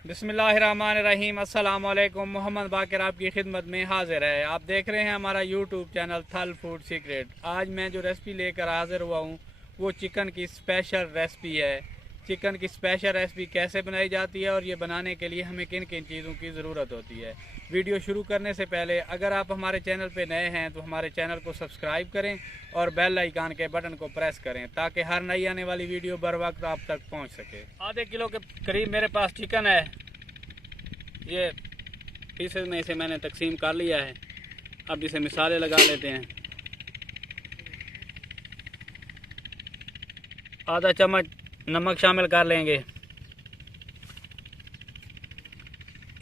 बिस्मिल्लाहिर्रहमानिर्रहीम। अस्सलाम वालेकुम। मोहम्मद बाकिर आपकी खिदमत में हाजिर है। आप देख रहे हैं हमारा यूट्यूब चैनल थल फूड सीक्रेट। आज मैं जो रेसिपी लेकर हाजिर हुआ हूँ वो चिकन की स्पेशल रेसिपी है। चिकन की स्पेशल रेसिपी कैसे बनाई जाती है और ये बनाने के लिए हमें किन किन चीज़ों की ज़रूरत होती है। वीडियो शुरू करने से पहले अगर आप हमारे चैनल पे नए हैं तो हमारे चैनल को सब्सक्राइब करें और बेल आइकन के बटन को प्रेस करें ताकि हर नई आने वाली वीडियो बर वक्त आप तक पहुंच सके। आधे किलो के करीब मेरे पास चिकन है। ये पीसेस में इसे मैंने तकसीम कर लिया है। अब इसे मिसाले लगा लेते हैं। आधा चम्मच नमक शामिल कर लेंगे।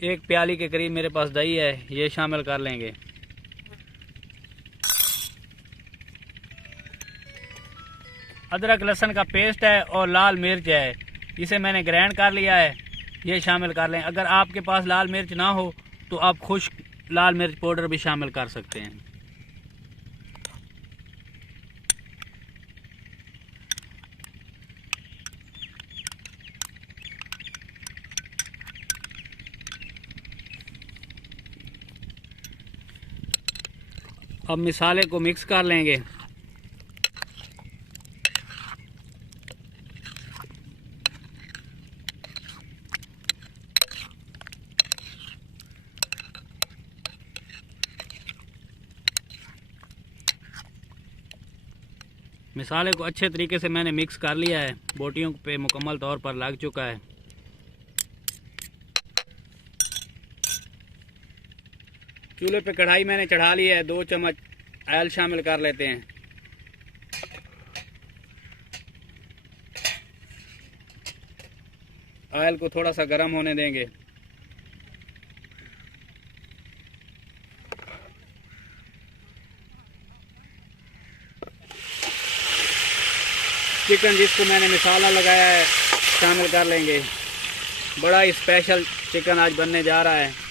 एक प्याली के करीब मेरे पास दही है, ये शामिल कर लेंगे। अदरक लहसुन का पेस्ट है और लाल मिर्च है, इसे मैंने ग्राइंड कर लिया है, ये शामिल कर लें। अगर आपके पास लाल मिर्च ना हो तो आप खुश्क लाल मिर्च पाउडर भी शामिल कर सकते हैं। अब मिसाले को मिक्स कर लेंगे। मिसाले को अच्छे तरीके से मैंने मिक्स कर लिया है, बोटियों पे मुकम्मल तौर पर लग चुका है। चूल्हे पे कढ़ाई मैंने चढ़ा ली है, 2 चम्मच ऑयल शामिल कर लेते हैं। ऑयल को थोड़ा सा गर्म होने देंगे। चिकन जिसको मैंने मसाला लगाया है शामिल कर लेंगे। बड़ा ही स्पेशल चिकन आज बनने जा रहा है।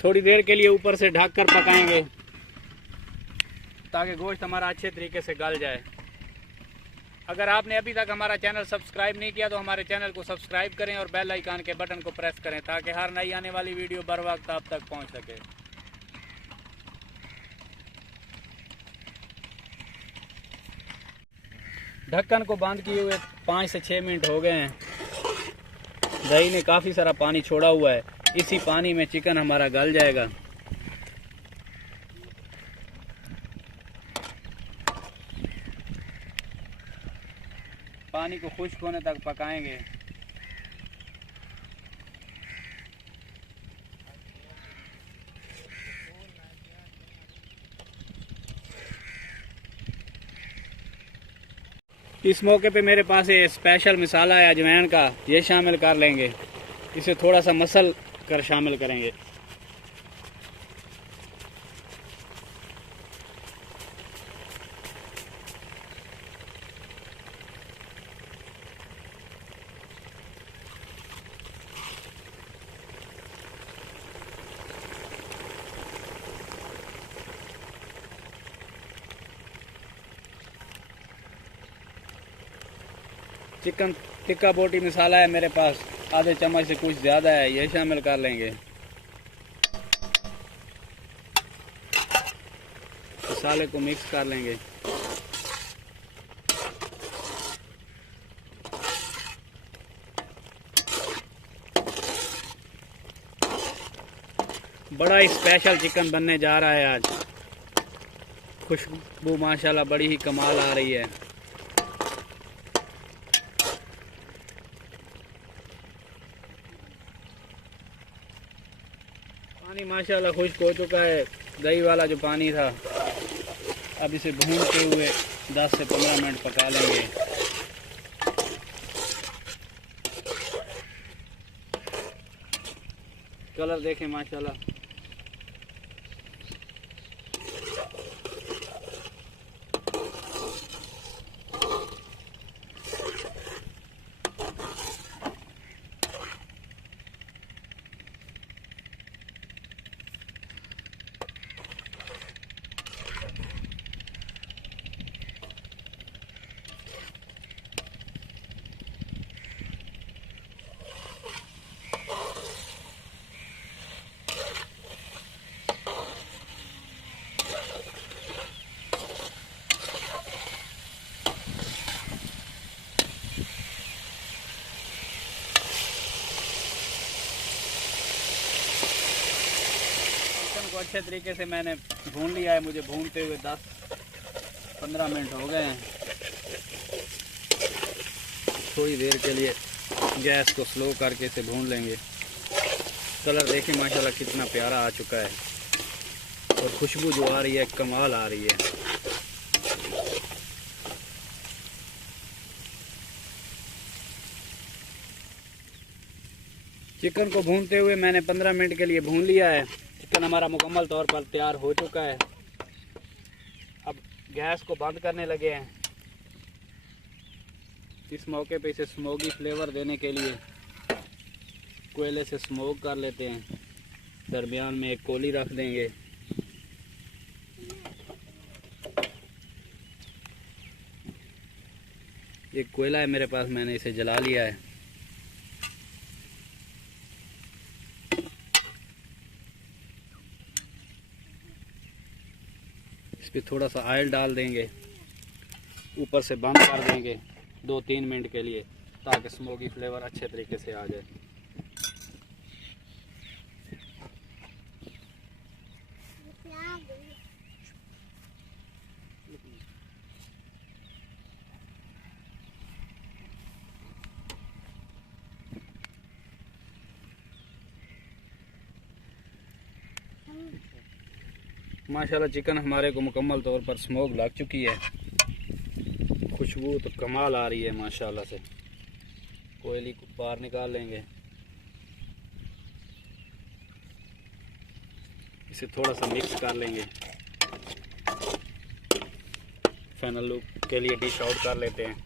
थोड़ी देर के लिए ऊपर से ढक कर पकाएंगे ताकि गोश्त हमारा अच्छे तरीके से गल जाए। अगर आपने अभी तक हमारा चैनल सब्सक्राइब नहीं किया तो हमारे चैनल को सब्सक्राइब करें और बेल आइकन के बटन को प्रेस करें ताकि हर नई आने वाली वीडियो बर वक्त आप तक पहुंच सके। ढक्कन को बंद किए हुए 5 से 6 मिनट हो गए हैं। दही ने काफ़ी सारा पानी छोड़ा हुआ है, इसी पानी में चिकन हमारा गल जाएगा। पानी को खुश्क होने तक पकाएंगे। इस मौके पे मेरे पास ये स्पेशल मसाला है अजवाइन का, ये शामिल कर लेंगे। इसे थोड़ा सा मसल कर शामिल करेंगे। चिकन टिक्का बोटी मसाला है मेरे पास, आधे चम्मच से कुछ ज़्यादा है, ये शामिल कर लेंगे। मसाले को मिक्स कर लेंगे। बड़ा ही स्पेशल चिकन बनने जा रहा है आज। खुशबू माशाल्लाह बड़ी ही कमाल आ रही है। पानी माशाल्लाह खुश्क हो चुका है, दही वाला जो पानी था। अब इसे भूनते हुए 10 से 15 मिनट पका लेंगे। कलर देखें माशाल्लाह। चिकन को अच्छे तरीके से मैंने भून लिया है। मुझे भूनते हुए 10-15 मिनट हो गए हैं। थोड़ी देर के लिए गैस को स्लो करके इसे भून लेंगे। कलर देखिए माशाल्लाह कितना प्यारा आ चुका है और खुशबू जो आ रही है कमाल आ रही है। चिकन को भूनते हुए मैंने 15 मिनट के लिए भून लिया है। चिकन हमारा मुकम्मल तौर पर तैयार हो चुका है। अब गैस को बंद करने लगे हैं। इस मौके पे इसे स्मोकी फ्लेवर देने के लिए कोयले से स्मोक कर लेते हैं। दरमियान में एक कोली रख देंगे। एक कोयला है मेरे पास, मैंने इसे जला लिया है। इस पर थोड़ा सा ऑयल डाल देंगे, ऊपर से बंद कर देंगे 2-3 मिनट के लिए ताकि स्मोकी फ्लेवर अच्छे तरीके से आ जाए। माशाल्लाह चिकन हमारे को मुकम्मल तौर पर स्मोक लग चुकी है। खुशबू तो कमाल आ रही है माशाल्लाह से। कोयले को बाहर निकाल लेंगे। इसे थोड़ा सा मिक्स कर लेंगे। फाइनल लुक के लिए डिश आउट कर लेते हैं।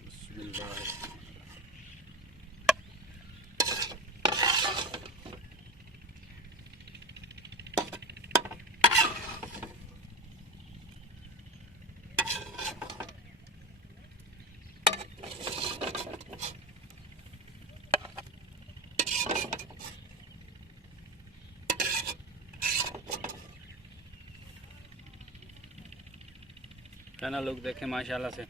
बिस्मिल्लाह। फाइनल लुक देखें माशाल्लाह से।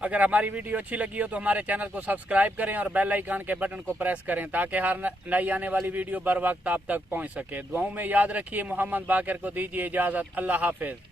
अगर हमारी वीडियो अच्छी लगी हो तो हमारे चैनल को सब्सक्राइब करें और बेल आइकन के बटन को प्रेस करें ताकि हर नई आने वाली वीडियो बर वक्त आप तक पहुंच सके। दुआओं में याद रखिए। मोहम्मद बाकर को दीजिए इजाज़त। अल्लाह हाफिज़।